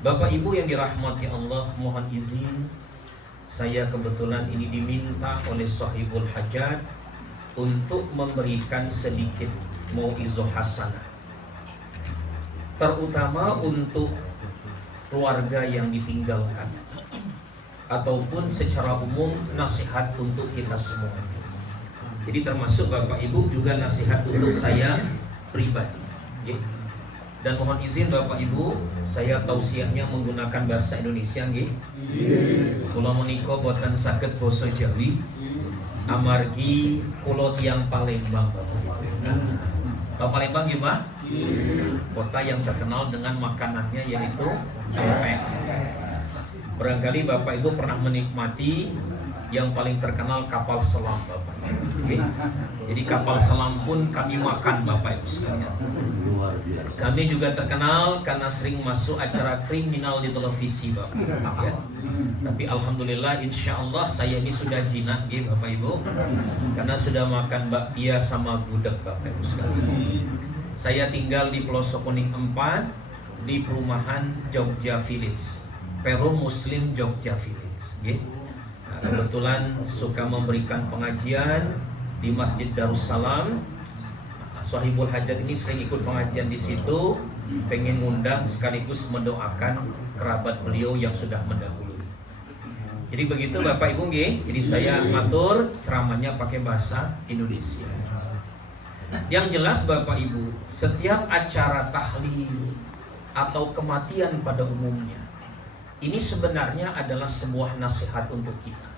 Bapak Ibu yang dirahmati Allah, mohon izin saya kebetulan ini diminta oleh sahibul hajat untuk memberikan sedikit mau'izah hasanah, terutama untuk keluarga yang ditinggalkan ataupun secara umum nasihat untuk kita semua. Jadi termasuk Bapak Ibu juga nasihat untuk saya pribadi. Dan mohon izin Bapak Ibu, saya tausiahnya menggunakan bahasa Indonesia nggih. Kula menika boten saged basa Jawi. Amargi kula tiyang Palembang Bapak. Tahu Palembang nggih, Pak? Kota yang terkenal dengan makanannya yaitu pempek. Barangkali Bapak Ibu pernah menikmati yang paling terkenal kapal selam Bapak. Jadi kapal selam pun kami makan Bapak Ibu sekalian. Kami juga terkenal karena sering masuk acara kriminal di televisi Bapak. Ya. Tapi alhamdulillah insya Allah saya ini sudah jinak ya Bapak Ibu, karena sudah makan bakpia sama gudeg Bapak Ibu sekalian. Saya tinggal di Pelosok Kuning 4 di perumahan Jogja Village, Perum Muslim Jogja Village. Ya. Kebetulan suka memberikan pengajian di Masjid Darussalam. Sahibul hajat ini sering ikut pengajian di situ, pengen ngundang sekaligus mendoakan kerabat beliau yang sudah mendahului. Jadi begitu Bapak Ibu nggih. Jadi saya ngatur ceramahnya pakai bahasa Indonesia. Yang jelas Bapak Ibu, setiap acara tahlil atau kematian pada umumnya ini sebenarnya adalah sebuah nasihat untuk kita.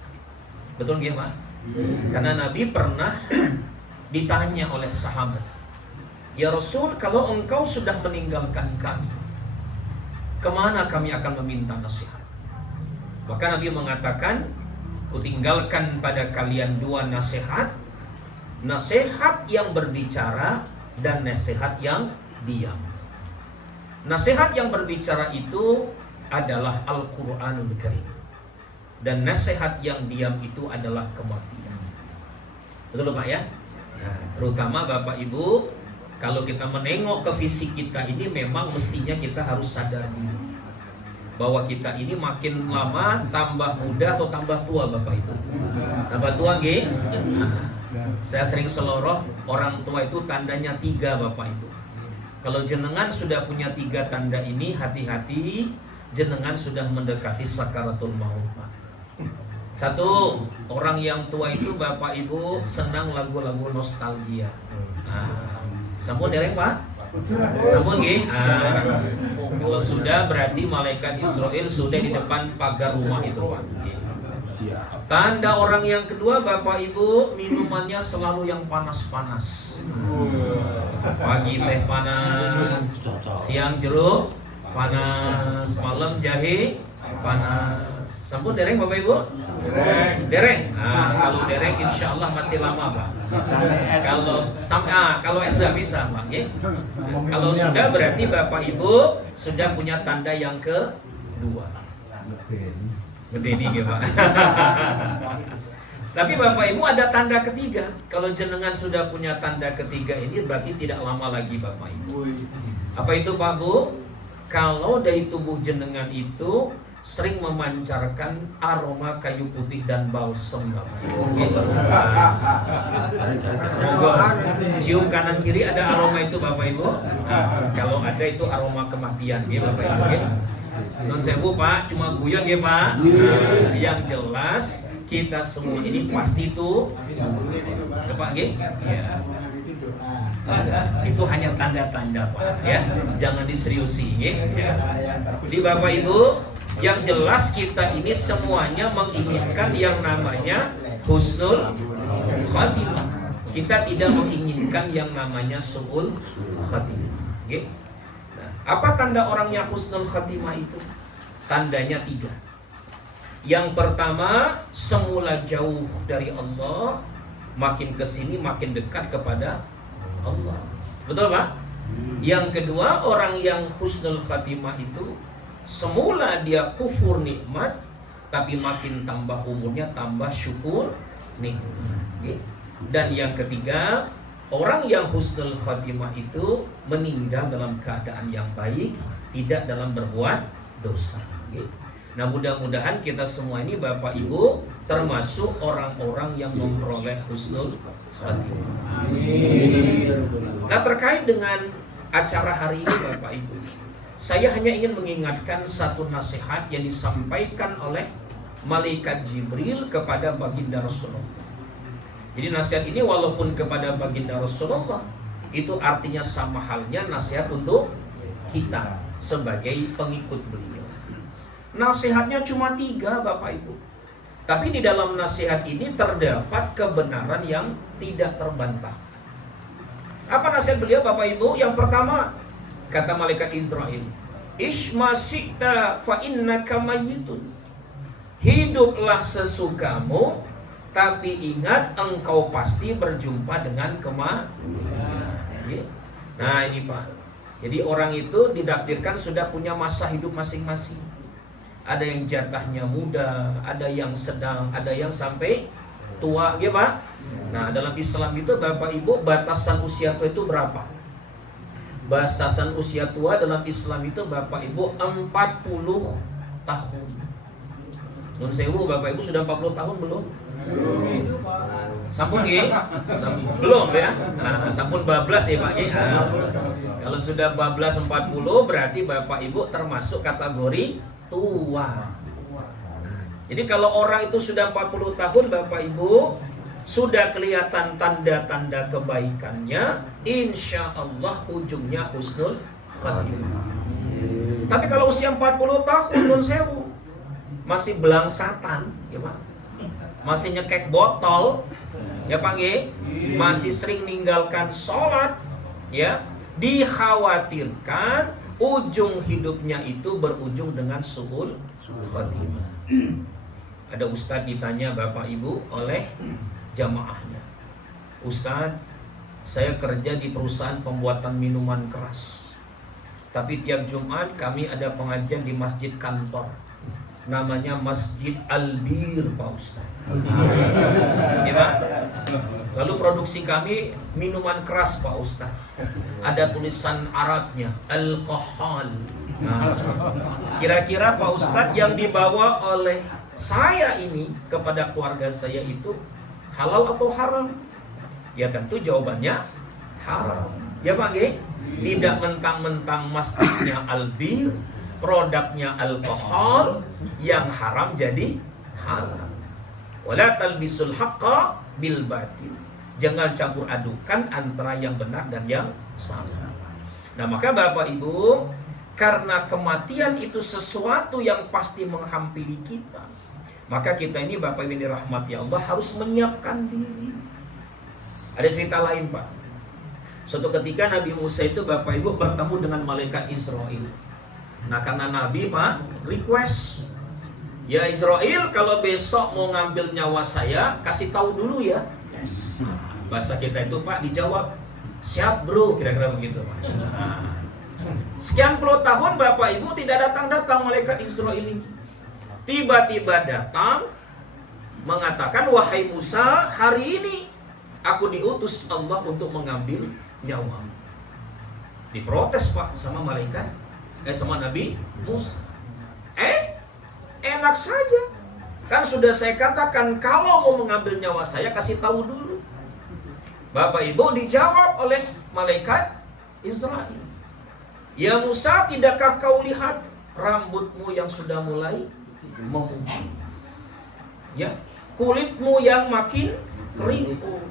Betul nggih, Pak? Karena Nabi pernah ditanya oleh sahabat, "Ya Rasul, kalau engkau sudah meninggalkan kami, kemana kami akan meminta nasihat?" Maka Nabi mengatakan, "Kutinggalkan pada kalian dua nasihat, nasihat yang berbicara dan nasihat yang diam." Nasihat yang berbicara itu adalah Al-Quranul Karim, dan nasihat yang diam itu adalah kematian. Betul Pak ya? Nah, terutama Bapak Ibu, kalau kita menengok ke fisik kita ini memang mestinya kita harus sadar diri bahwa kita ini makin lama tambah muda atau tambah tua Bapak Ibu. Tambah tua nggih? Nah, saya sering seloroh, orang tua itu tandanya 3 Bapak Ibu. Kalau jenengan sudah punya 3 tanda ini, hati-hati, jenengan sudah mendekati sakaratul maut Pak. 1, orang yang tua itu Bapak Ibu senang lagu-lagu nostalgia. Sampun dereng Pak? Sampun nggih? Kalau sudah berarti malaikat Israel sudah di depan pagar rumah itu Pak. Tanda orang yang kedua Bapak Ibu, minumannya selalu yang panas-panas. Pagi teh panas, siang jeruk panas, malam jahe panas. Sampun dereng Bapak Ibu? Dereng. Nah, kalau dereng insya Allah masih lama Pak. Kalau es nggak bisa Pak. Ya? Kalau sudah berarti Bapak Ibu sudah punya tanda yang kedua. Gede nih Pak. Tapi Bapak Ibu ada tanda ketiga. Kalau jenengan sudah punya tanda ketiga ini berarti tidak lama lagi Bapak Ibu. Apa itu Pak Bu? Kalau dari tubuh jenengan itu sering memancarkan aroma kayu putih dan balsem Bapak Ibu. Cium kanan kiri ada aroma itu Bapak Ibu. Kalau ada itu aroma kematian ya Bapak Ibu. Non sewu Pak, cuma guyon ya Pak. Yang jelas kita semua ini pasti itu ya Pak ya. Itu hanya tanda-tanda Pak ya. Jangan diseriusi ya. Jadi Bapak Ibu, yang jelas kita ini semuanya menginginkan yang namanya husnul khatimah. Kita tidak menginginkan yang namanya su'ul khatimah. Okay? Nah, apa tanda orangnya husnul khatimah itu? Tandanya 3. Yang pertama, semula jauh dari Allah, makin kesini makin dekat kepada Allah. Betul Pak? Yang kedua, orang yang husnul khatimah itu semula dia kufur nikmat, tapi makin tambah umurnya tambah syukur nikmat. Dan yang ketiga, orang yang husnul khatimah itu meninggal dalam keadaan yang baik, tidak dalam berbuat dosa. Nah, mudah-mudahan kita semua ini Bapak Ibu termasuk orang-orang yang memperoleh husnul khatimah. Nah, terkait dengan acara hari ini Bapak Ibu, saya hanya ingin mengingatkan satu nasihat yang disampaikan oleh malaikat Jibril kepada baginda Rasulullah. Jadi nasihat ini walaupun kepada baginda Rasulullah, itu artinya sama halnya nasihat untuk kita sebagai pengikut beliau. Nasihatnya cuma 3 Bapak Ibu, tapi di dalam nasihat ini terdapat kebenaran yang tidak terbantah. Apa nasihat beliau Bapak Ibu? Yang pertama, kata malaikat Israel, Ishma syi'ta fa innaka mayyitun. Hiduplah sesukamu, tapi ingat engkau pasti berjumpa dengan kematian. Nah ini Pak, jadi orang itu didaktirkan sudah punya masa hidup masing-masing. Ada yang jatahnya muda, ada yang sedang, ada yang sampai tua, ya Pak. Nah dalam Islam itu Bapak Ibu, batasan usia tua itu berapa? Batasan usia tua dalam Islam itu Bapak Ibu 40 tahun. Nun sewu Bapak Ibu sudah 40 tahun belum? Sampun nggih? Belum ya? Nah, sampun bablas ya Pak nggih. Kalau sudah bablas 40 berarti Bapak Ibu termasuk kategori tua. Jadi kalau orang itu sudah 40 tahun Bapak Ibu, sudah kelihatan tanda-tanda kebaikannya, insya Allah ujungnya husnul khatimah. Tapi kalau usia 40 tahun nun sewu, masih belangsatan, ya Pak, masih nyekek botol, ya Pak nggih, masih sering ninggalkan sholat, ya, dikhawatirkan ujung hidupnya itu berujung dengan su'ul khatimah. Ada ustadz ditanya Bapak Ibu oleh jamaahnya, Ustadz, saya kerja di perusahaan pembuatan minuman keras, tapi tiap Jumat kami ada pengajian di masjid kantor, namanya Masjid Al-Bir Pak Ustadz. Ya, Pak? Lalu produksi kami minuman keras Pak Ustadz, ada tulisan Arabnya alkohol. Nah, kira-kira Pak Ustadz yang dibawa oleh saya ini kepada keluarga saya itu halal atau haram? Ya tentu jawabannya haram. Ya Pak G? Tidak mentang-mentang masjidnya Al-Bir, produknya alkohol, yang haram jadi haram. Wala talbisul haqqa bil batil. Jangan campur adukan antara yang benar dan yang salah. Nah maka Bapak Ibu, karena kematian itu sesuatu yang pasti menghampiri kita, maka kita ini Bapak Ibu dirahmati Allah harus menyiapkan diri. Ada cerita lain Pak. Suatu ketika Nabi Musa itu Bapak Ibu bertemu dengan malaikat Israel. Nah karena Nabi Pak request, ya Israel kalau besok mau ngambil nyawa saya kasih tahu dulu ya. Bahasa kita itu Pak dijawab, siap bro, kira-kira begitu Pak. Sekian puluh tahun Bapak Ibu tidak datang-datang malaikat Israel ini. Tiba-tiba datang mengatakan, wahai Musa, hari ini aku diutus Allah untuk mengambil nyawa. Diprotes Pak sama malaikat, sama Nabi Musa. Enak saja. Kan sudah saya katakan kalau mau mengambil nyawa saya kasih tahu dulu. Bapak Ibu dijawab oleh malaikat Israel. Ya Musa, tidakkah kau lihat rambutmu yang sudah mulai memutih? Ya, kulitmu yang makin keriput,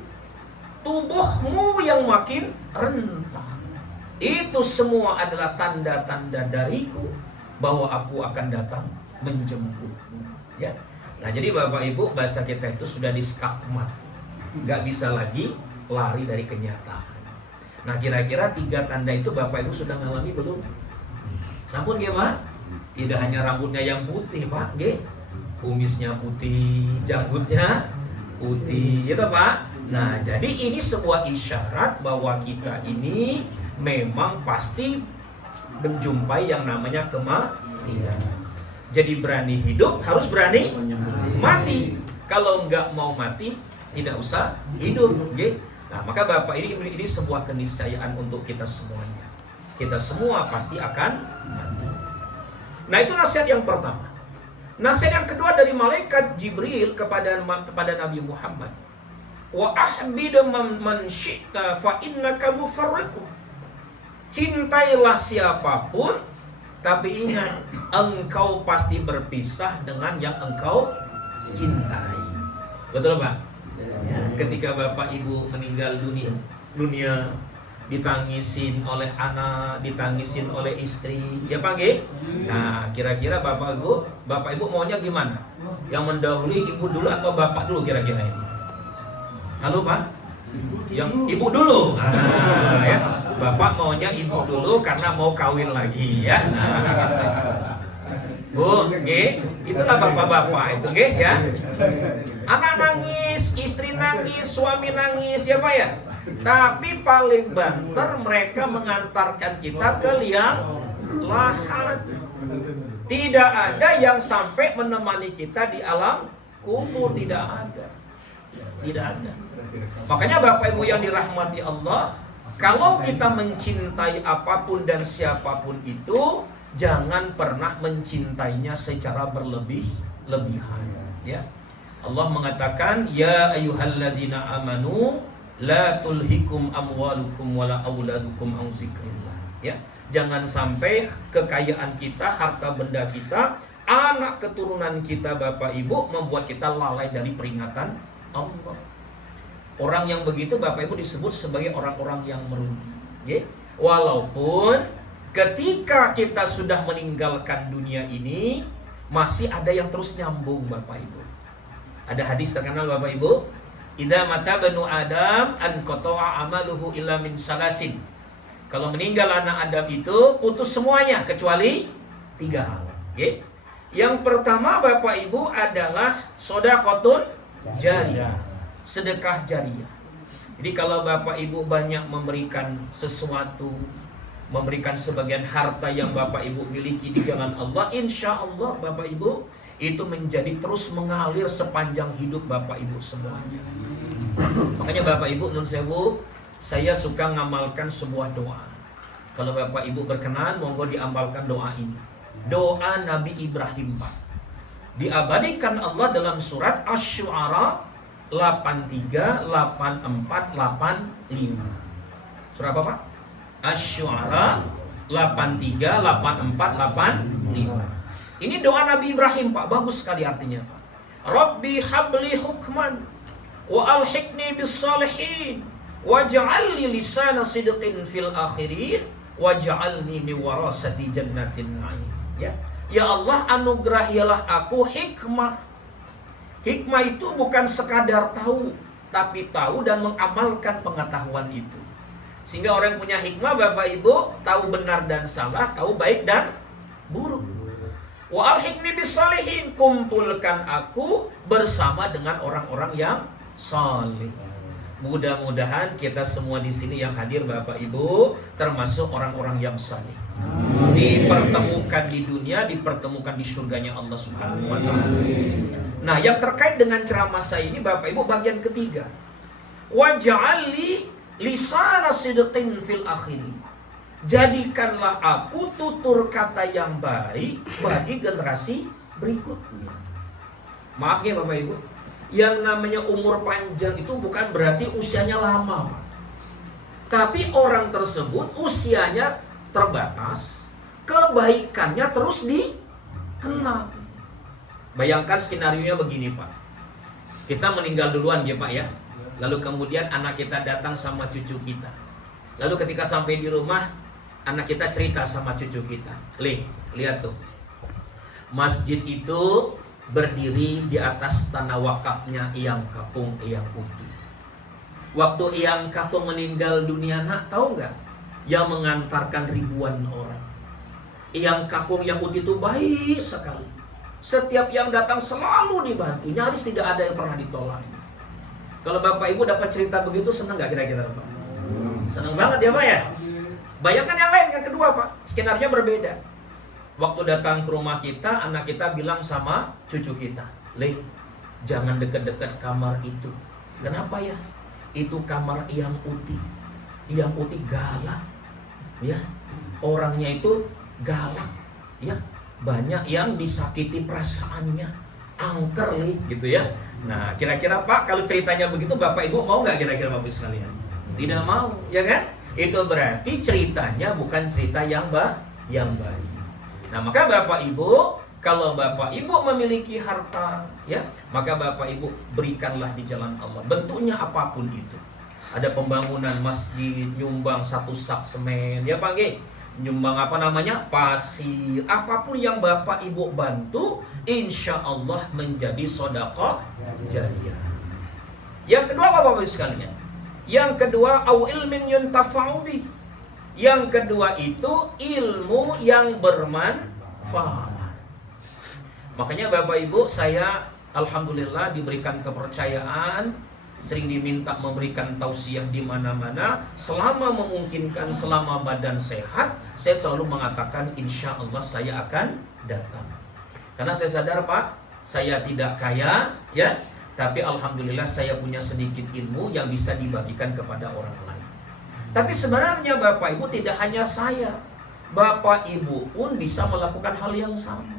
tubuhmu yang makin rentah. Itu semua adalah tanda-tanda dariku bahwa aku akan datang menjemputmu. Ya. Nah jadi Bapak Ibu, bahasa kita itu sudah diskakmat, nggak bisa lagi lari dari kenyataan. Nah kira-kira 3 tanda itu Bapak Ibu sudah ngalami belum? Sampun ya Pak? Tidak hanya rambutnya yang putih Pak, kumisnya putih, janggutnya putih, gitu Pak. Nah jadi ini sebuah isyarat bahwa kita ini memang pasti menjumpai yang namanya kematian. Jadi berani hidup harus berani mati. Kalau nggak mau mati tidak usah hidup. Nah maka Bapak ini sebuah keniscayaan untuk kita semuanya. Kita semua pasti akan mati. Nah, itu nasihat yang pertama. Nasihat yang kedua dari malaikat Jibril kepada Nabi Muhammad. Wa ahbid man syi'ta fa innaka mufarriqu. Cintailah siapapun, tapi ingat, engkau pasti berpisah dengan yang engkau cintai. Betul Pak? Ketika Bapak Ibu meninggal dunia ditangisin oleh anak, ditangisin oleh istri, ya Pak G? Nah, kira-kira Bapak Ibu maunya gimana? Yang mendahului ibu dulu atau bapak dulu kira-kira ini? Halo Pak? Yang ibu dulu. Nah, ya. Bapak maunya ibu dulu karena mau kawin lagi ya. Nah, Bu, G, itulah bapak-bapak itu G ya. Anak nangis, istri nangis, suami nangis, ya Pak ya. Tapi paling banter mereka mengantarkan kita ke liang lahat. Tidak ada yang sampai menemani kita di alam kubur, tidak ada. Tidak ada. Makanya Bapak Ibu yang dirahmati Allah, kalau kita mencintai apapun dan siapapun itu, jangan pernah mencintainya secara berlebih-lebihan. Ya. Allah mengatakan, ya ayyuhalladzina amanu la tulhikum amwalukum wala auladukum an zikrillah. Ya. Jangan sampai kekayaan kita, harta benda kita, anak keturunan kita Bapak Ibu membuat kita lalai dari peringatan Allah. Orang yang begitu Bapak Ibu disebut sebagai orang-orang yang merugi. Ya. Walaupun ketika kita sudah meninggalkan dunia ini, masih ada yang terus nyambung Bapak Ibu. Ada hadis terkenal Bapak Ibu, idza mata banu Adam an qata'a amaluhu illa min salasin. Kalau meninggal anak Adam itu putus semuanya kecuali 3 hal. Okay? Yang pertama Bapak Ibu adalah shadaqatun jariyah, sedekah jariyah. Jadi kalau Bapak Ibu banyak memberikan sesuatu, memberikan sebagian harta yang Bapak Ibu miliki di jalan Allah, insya Allah Bapak Ibu itu menjadi terus mengalir sepanjang hidup Bapak Ibu semuanya. Makanya Bapak Ibu nun sewu, saya suka ngamalkan sebuah doa. Kalau Bapak Ibu berkenan, monggo diamalkan doa ini. Doa Nabi Ibrahim Pak. Diabadikan Allah dalam surat Asy-Syu'ara 83, 84, 85. Surah apa Pak? Asy-Syu'ara 83, 84, 85. Ini doa Nabi Ibrahim Pak, bagus sekali artinya Pak. Rabbi habli hukman wa alhiqni bis salihin waj'alni lisana sidqin fil akhirin waj'alni min warasati jannatin na'im. Ya Allah, anugerahilah aku hikmah. Hikmah itu bukan sekadar tahu, tapi tahu dan mengamalkan pengetahuan itu. Sehingga orang yang punya hikmah Bapak Ibu tahu benar dan salah, tahu baik dan buruk. Wa alhiqni bis salihin, kumpulkan aku bersama dengan orang-orang yang saleh. Mudah-mudahan kita semua di sini yang hadir Bapak Ibu termasuk orang-orang yang saleh. Dipertemukan di dunia, dipertemukan di surganya Allah Subhanahu wa taala. Nah, yang terkait dengan ceramah saya ini Bapak Ibu bagian ketiga. Waj'alli lisana sidqin fil akhirin. Jadikanlah aku tutur kata yang baik bagi generasi berikutnya. Maaf ya Bapak Ibu, yang namanya umur panjang itu bukan berarti usianya lama, tapi orang tersebut usianya terbatas, kebaikannya terus dikenal. Bayangkan skenarionya begini Pak, kita meninggal duluan ya Pak ya, lalu kemudian anak kita datang sama cucu kita, lalu ketika sampai di rumah anak kita cerita sama cucu kita, lihat tuh, masjid itu berdiri di atas tanah wakafnya Eyang Kakung Eyang Uti. Waktu Eyang Kakung meninggal dunia nak, tahu nggak? Yang mengantarkan ribuan orang. Eyang Kakung Eyang Uti itu baik sekali. Setiap yang datang selalu dibantu, nyaris tidak ada yang pernah ditolak. Kalau Bapak Ibu dapat cerita begitu, senang nggak kira-kira Pak? Senang banget ya Pak ya? Bayangkan yang lain, yang kedua Pak, skenarnya berbeda. Waktu datang ke rumah kita, anak kita bilang sama cucu kita, jangan dekat-dekat kamar itu. Kenapa ya? Itu kamar Eyang Uti. Eyang Uti galak, ya. Orangnya itu galak, ya. banyak yang disakiti perasaannya, angker nih gitu ya. Nah, kira-kira Pak, kalau ceritanya begitu Bapak Ibu mau nggak kira-kira Bapak Ibu sekalian? Tidak mau, ya kan? Itu berarti ceritanya bukan cerita yang baik. Nah, maka Bapak Ibu, kalau Bapak Ibu memiliki harta, ya, maka Bapak Ibu berikanlah di jalan Allah. Bentuknya apapun itu. Ada pembangunan masjid, nyumbang 1 sak semen, ya Pak G. Nyumbang pasir, apapun yang Bapak Ibu bantu, insya Allah menjadi sedekah jariyah. Yang kedua Bapak Ibu sekalian, yang kedua au ilmin yuntafa'u bih. Yang kedua itu ilmu yang bermanfaat. Makanya Bapak Ibu, saya alhamdulillah diberikan kepercayaan, sering diminta memberikan tausiah di mana-mana. Selama memungkinkan, selama badan sehat, saya selalu mengatakan insya Allah saya akan datang. Karena saya sadar Pak, saya tidak kaya, ya, tapi alhamdulillah saya punya sedikit ilmu yang bisa dibagikan kepada orang lain. Tapi sebenarnya Bapak Ibu tidak hanya saya, Bapak Ibu pun bisa melakukan hal yang sama.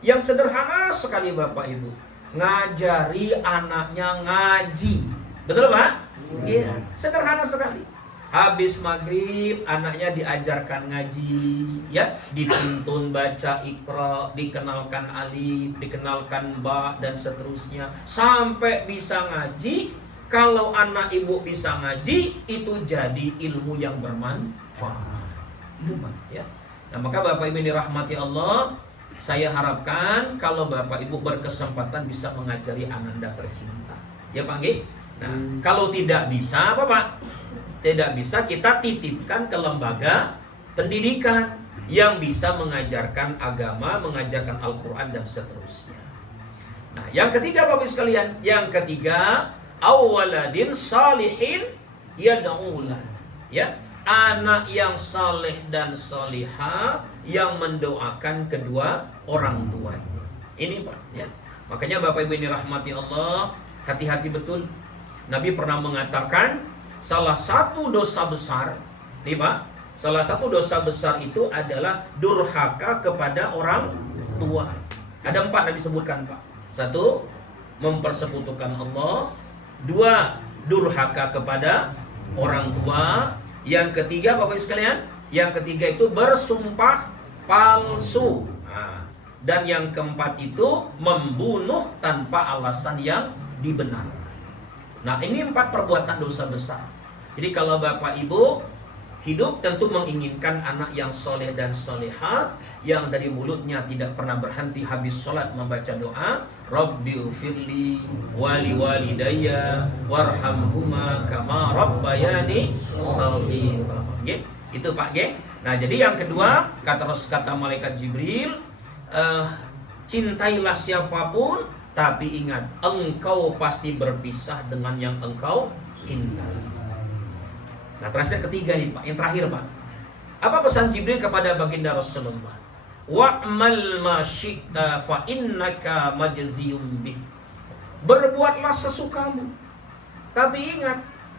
Yang sederhana sekali Bapak Ibu, ngajari anaknya ngaji. Betul Pak? Iya, sederhana sekali. Habis maghrib anaknya diajarkan ngaji, ya, dituntun baca Iqra, dikenalkan alif, dikenalkan ba, dan seterusnya sampai bisa ngaji. Kalau anak ibu bisa ngaji, itu jadi ilmu yang bermanfaat. Itu Pak, ya. Nah, maka Bapak Ibu dirahmati Allah, saya harapkan kalau Bapak Ibu berkesempatan bisa mengajari ananda tercinta. Ya Pak G? Nah, kalau tidak bisa apa Pak? Tidak bisa, kita titipkan ke lembaga pendidikan yang bisa mengajarkan agama, mengajarkan Al-Quran dan seterusnya. Nah, yang ketiga Bapak Ibu sekalian, yang ketiga awaladin salihin yad'ulah. Ya, anak yang saleh dan salihah yang mendoakan kedua orang tuanya. Ini Pak, ya. Makanya Bapak Ibu ini rahmati Allah, hati-hati betul. Nabi pernah mengatakan salah satu dosa besar, nih Pak, salah satu dosa besar itu adalah durhaka kepada orang tua. Ada 4 Nabi sebutkan Pak. 1, mempersekutukan Allah. 2, durhaka kepada orang tua. Yang ketiga Bapak Ibu sekalian, yang ketiga itu bersumpah palsu. Nah, dan yang keempat itu membunuh tanpa alasan yang dibenarkan. Nah, ini 4 perbuatan dosa besar. Jadi kalau Bapak Ibu hidup tentu menginginkan anak yang soleh dan soleha, yang dari mulutnya tidak pernah berhenti habis sholat membaca doa, Rabbighfirli wali walidayya warhamhuma kama rabbayani shaghira. Itu Pak G. Nah, jadi yang kedua kata malaikat Jibril, cintailah siapapun, tapi ingat engkau pasti berpisah dengan yang engkau cintai. Nah, terus yang ketiga nih Pak, yang terakhir Pak. Apa pesan Jibril kepada baginda Rasulullah? Wa'mal ma syi'ta fa innaka majziyum bih. Berbuatlah sesukamu. Tapi ingat,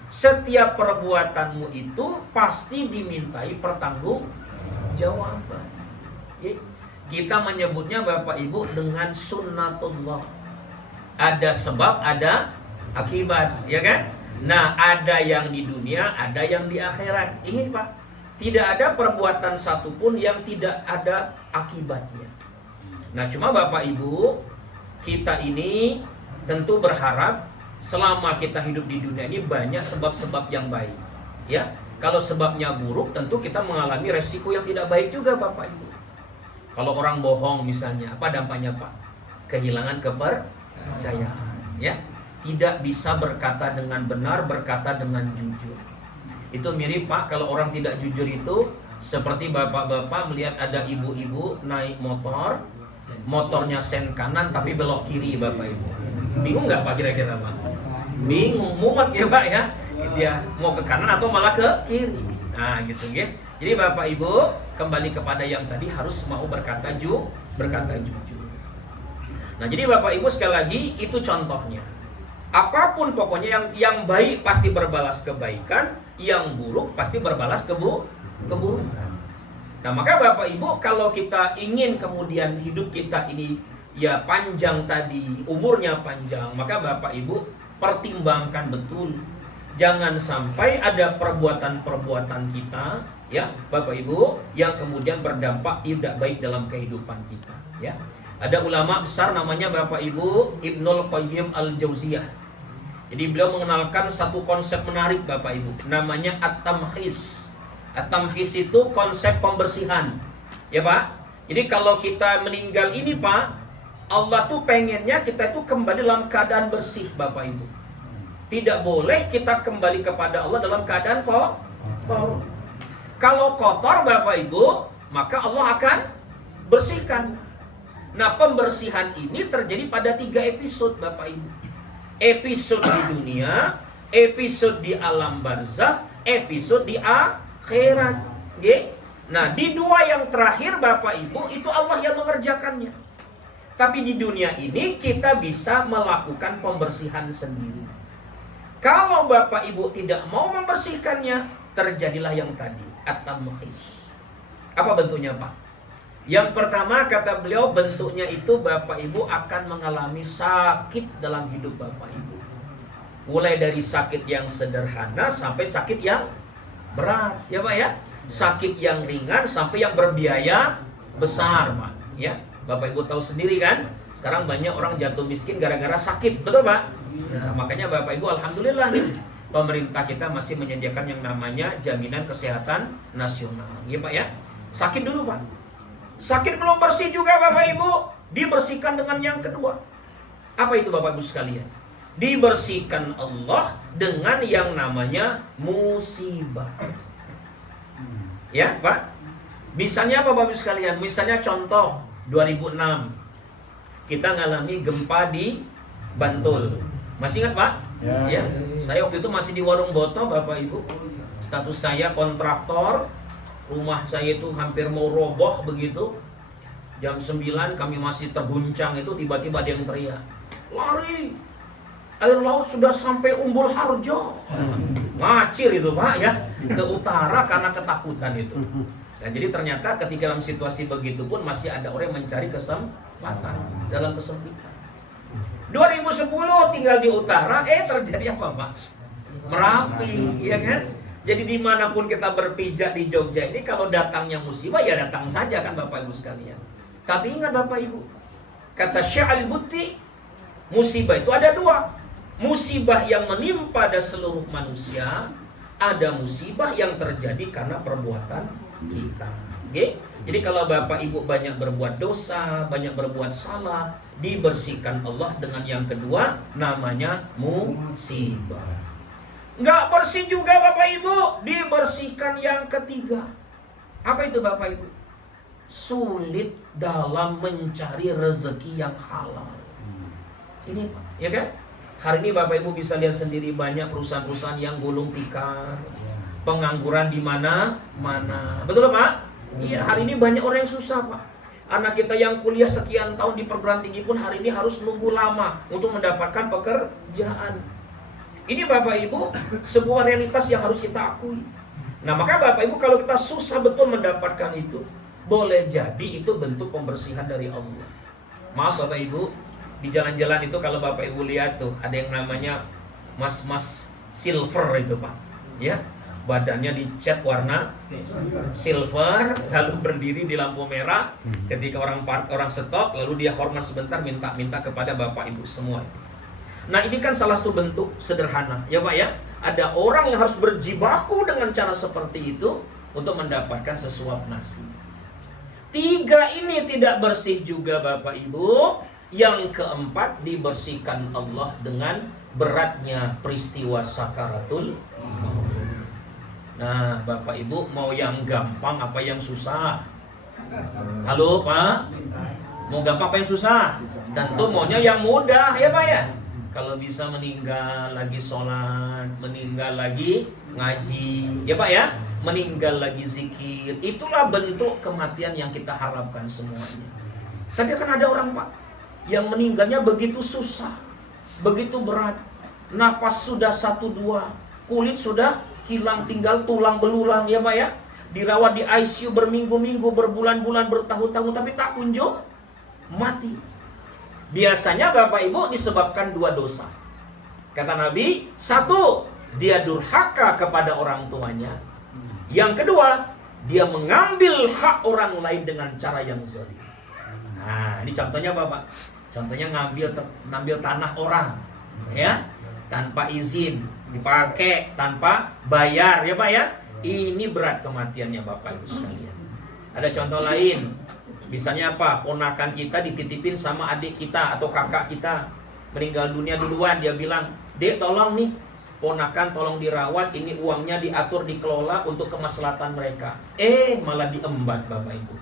setiap perbuatanmu itu pasti dimintai pertanggungjawaban. Kita menyebutnya Bapak Ibu dengan sunnatullah. Ada sebab, ada akibat, ya kan? Nah, ada yang di dunia, ada yang di akhirat. Ingat Pak, tidak ada perbuatan satupun yang tidak ada akibatnya. Nah, cuma Bapak Ibu, kita ini tentu berharap selama kita hidup di dunia ini banyak sebab-sebab yang baik. Ya, kalau sebabnya buruk, tentu kita mengalami resiko yang tidak baik juga Bapak Ibu. Kalau orang bohong misalnya, apa dampaknya Pak? Kehilangan kepercayaan, ya. Tidak bisa berkata dengan benar, berkata dengan jujur. Itu mirip Pak, kalau orang tidak jujur itu seperti bapak-bapak melihat ada ibu-ibu naik motor, motornya sen kanan tapi belok kiri Bapak Ibu. Bingung nggak Pak kira-kira Pak? Bingung, mumet ya Pak ya. Dia mau ke kanan atau malah ke kiri. Nah gitu ya. Jadi Bapak Ibu kembali kepada yang tadi, harus mau berkata jujur. Nah jadi Bapak Ibu sekali lagi itu contohnya. Apapun pokoknya yang baik pasti berbalas kebaikan, yang buruk pasti berbalas keburukan. Nah, maka Bapak Ibu, kalau kita ingin kemudian hidup kita ini ya panjang tadi, umurnya panjang, maka Bapak Ibu pertimbangkan betul. Jangan sampai ada perbuatan-perbuatan kita, ya Bapak Ibu, yang kemudian berdampak tidak baik dalam kehidupan kita, ya. Ada ulama besar namanya Bapak Ibu Ibnul Qayyim Al-Jauziyah. Jadi beliau mengenalkan satu konsep menarik Bapak Ibu, namanya at-tamhis. At-tamhis itu konsep pembersihan, ya Pak. Jadi kalau kita meninggal ini Pak, Allah tuh pengennya kita itu kembali dalam keadaan bersih Bapak Ibu. Tidak boleh kita kembali kepada Allah dalam keadaan kotor. Kalau kotor Bapak Ibu, maka Allah akan bersihkan. Nah, pembersihan ini terjadi pada 3 episode Bapak Ibu. Episode di dunia, episode di alam barzakh, episode di akhirat. Okay? Nah, di 2 yang terakhir Bapak Ibu, itu Allah yang mengerjakannya. Tapi di dunia ini kita bisa melakukan pembersihan sendiri. Kalau Bapak Ibu tidak mau membersihkannya, terjadilah yang tadi, at-tamhis. Apa bentuknya Pak? Yang pertama kata beliau, bentuknya itu Bapak Ibu akan mengalami sakit dalam hidup Bapak Ibu. Mulai dari sakit yang sederhana sampai sakit yang berat, ya Pak ya. Sakit yang ringan sampai yang berbiaya besar Pak, ya. Bapak Ibu tahu sendiri kan, sekarang banyak orang jatuh miskin gara-gara sakit, betul Pak? Nah, makanya Bapak Ibu alhamdulillah nih, pemerintah kita masih menyediakan yang namanya jaminan kesehatan nasional, ya Pak ya. Sakit dulu Pak. Sakit belum bersih juga Bapak Ibu, dibersihkan dengan yang kedua. Apa itu Bapak Ibu sekalian? Dibersihkan Allah dengan yang namanya musibah. Ya Pak. Misalnya apa Bapak Ibu sekalian? Misalnya contoh 2006 kita ngalami gempa di Bantul. Masih ingat Pak? Ya. Saya waktu itu masih di Warung Boto Bapak Ibu. Status saya kontraktor. Rumah saya itu hampir mau roboh begitu. Jam 9 kami masih terguncang itu, tiba-tiba ada yang teriak, "Lari! Air laut sudah sampai Umbul Harjo." Ngacir itu Pak ya, ke utara karena ketakutan itu. Dan jadi ternyata ketika dalam situasi begitu pun masih ada orang yang mencari kesempatan dalam kesempitan. 2010 tinggal di utara, terjadi apa Pak? Merapi, ya kan? Jadi dimanapun kita berpijak di Jogja ini, kalau datangnya musibah ya datang saja kan Bapak Ibu sekalian. Tapi ingat Bapak Ibu, kata Syekh Al-Buti, musibah itu ada 2. Musibah yang menimpa pada seluruh manusia, ada musibah yang terjadi karena perbuatan kita. Okay? Jadi kalau Bapak Ibu banyak berbuat dosa, banyak berbuat salah, dibersihkan Allah dengan yang kedua, namanya musibah. Nggak bersih juga Bapak Ibu, dibersihkan yang ketiga. Apa itu Bapak Ibu? Sulit dalam mencari rezeki yang halal. Ini Pak, ya kan? Hari ini Bapak Ibu bisa lihat sendiri banyak perusahaan-perusahaan yang gulung tikar, pengangguran di mana-mana. Betul Pak? Iya, hari ini banyak orang yang susah Pak. Anak kita yang kuliah sekian tahun di perguruan tinggi pun hari ini harus nunggu lama untuk mendapatkan pekerjaan. Ini Bapak Ibu, sebuah realitas yang harus kita akui. Nah, maka Bapak Ibu kalau kita susah betul mendapatkan itu, boleh jadi itu bentuk pembersihan dari Allah. Maaf Bapak Ibu, di jalan-jalan itu kalau Bapak Ibu lihat tuh, ada yang namanya mas-mas silver itu Pak. Ya, badannya dicat warna silver, lalu berdiri di lampu merah. Ketika orang stop, lalu dia hormat sebentar, minta kepada Bapak Ibu semua. Nah, ini kan salah satu bentuk sederhana, ya Pak ya. Ada orang yang harus berjibaku dengan cara seperti itu untuk mendapatkan sesuap nasi. 3 ini tidak bersih juga Bapak Ibu. Yang keempat, dibersihkan Allah dengan beratnya peristiwa sakaratul maut. Nah, Bapak Ibu mau yang gampang apa yang susah? Halo Pak, mau gampang apa yang susah? Tentu maunya yang mudah, ya Pak ya. Kalau bisa meninggal lagi sholat, meninggal lagi ngaji, ya Pak ya, meninggal lagi zikir, itulah bentuk kematian yang kita harapkan semuanya. Tapi kan ada orang Pak, yang meninggalnya begitu susah, begitu berat, napas sudah 1-2, kulit sudah hilang tinggal tulang belulang, ya Pak ya. dirawat di ICU berminggu-minggu, berbulan-bulan, bertahun-tahun, tapi tak kunjung mati. Biasanya Bapak Ibu disebabkan 2 dosa. Kata Nabi, 1, dia durhaka kepada orang tuanya. Yang kedua, dia mengambil hak orang lain dengan cara yang zalim. Nah, ini contohnya Bapak. Contohnya ngambil tanah orang, ya, tanpa izin, dipakai tanpa bayar, ya Pak ya. Ini berat kematiannya Bapak Ibu sekalian. Ada contoh lain, misalnya apa? Ponakan kita dititipin sama adik kita atau kakak kita, meninggal dunia duluan, dia bilang, "Dek, tolong nih, ponakan tolong dirawat, ini uangnya diatur, dikelola untuk kemaslahatan mereka." Malah diembat Bapak Ibu.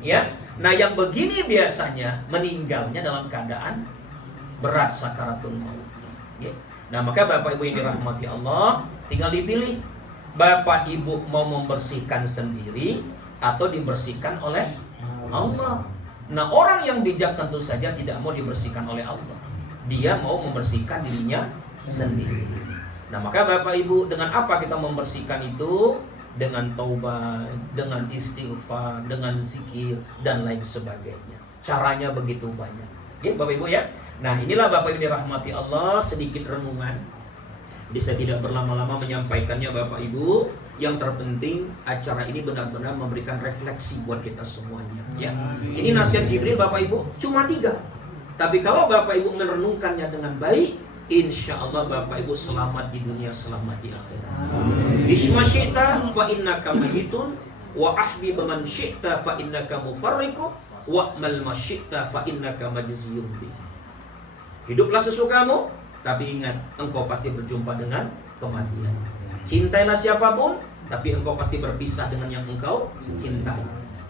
Ya. Nah, yang begini biasanya meninggalnya dalam keadaan berat, sakaratul maut. Ya. Nah, maka Bapak Ibu yang dirahmati Allah, tinggal dipilih. Bapak Ibu mau membersihkan sendiri atau dibersihkan oleh Allah. Nah, orang yang bijak tentu saja tidak mau dibersihkan oleh Allah. Dia mau membersihkan dirinya sendiri. Nah, maka Bapak Ibu, dengan apa kita membersihkan itu? Dengan taubat, dengan istighfar, dengan zikir, dan lain sebagainya. Caranya begitu banyak. Ya, Bapak Ibu ya. Nah, inilah Bapak Ibu dirahmati Allah, sedikit renungan. Bisa tidak berlama-lama menyampaikannya Bapak Ibu. Yang terpenting acara ini benar-benar memberikan refleksi buat kita semuanya. Ya, ini nasihat Jibril Bapak Ibu cuma 3. Tapi kalau Bapak Ibu merenungkannya dengan baik, insya Allah Bapak Ibu selamat di dunia, selamat di akhirat. Isma syi'ta fa innaka mayitun wa ahbib man syi'ta fa innaka mufarriqu wa mal ma syi'ta fa innaka majziyun bih. Hiduplah sesukamu, tapi ingat, engkau pasti berjumpa dengan kematian. Cintailah siapapun, tapi engkau pasti berpisah dengan yang engkau cintai.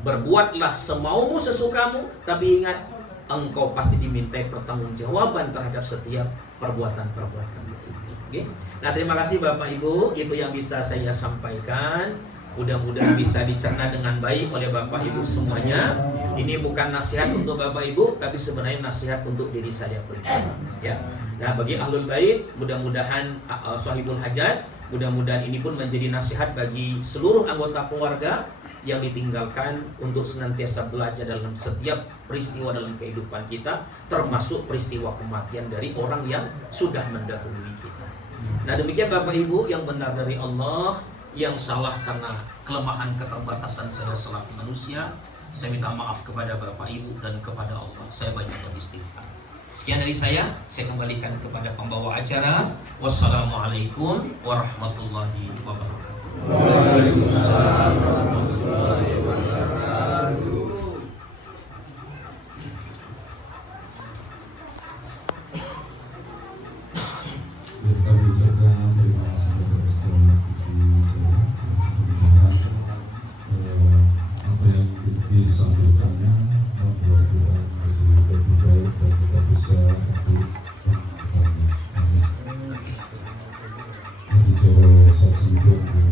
Berbuatlah semaumu sesukamu, tapi ingat, engkau pasti dimintai pertanggungjawaban terhadap setiap perbuatan-perbuatan itu. Okay? Nah, terima kasih Bapak Ibu, itu yang bisa saya sampaikan. Mudah-mudahan bisa dicerna dengan baik oleh Bapak Ibu semuanya. Ini bukan nasihat untuk Bapak Ibu, tapi sebenarnya nasihat untuk diri saya pribadi. Ya. Nah, bagi ahlul bait, mudah-mudahan sahibul hajat, mudah-mudahan ini pun menjadi nasihat bagi seluruh anggota keluarga yang ditinggalkan untuk senantiasa belajar dalam setiap peristiwa dalam kehidupan kita, termasuk peristiwa kematian dari orang yang sudah mendahului kita. Nah, demikian Bapak Ibu, yang benar dari Allah, yang salah karena kelemahan keterbatasan saya selaku manusia. Saya minta maaf kepada Bapak Ibu dan kepada Allah. Saya banyak beristighfar. Sekian dari saya kembalikan kepada pembawa acara. Wassalamualaikum warahmatullahi wabarakatuh. Waalaikumsalam warahmatullahi wabarakatuh. Kami ucapkan terima kasih kepada Ustaz apa yang disampaikannya membuat kita menjadi lebih baik dan kita bisa untuk Haji Soro saksikan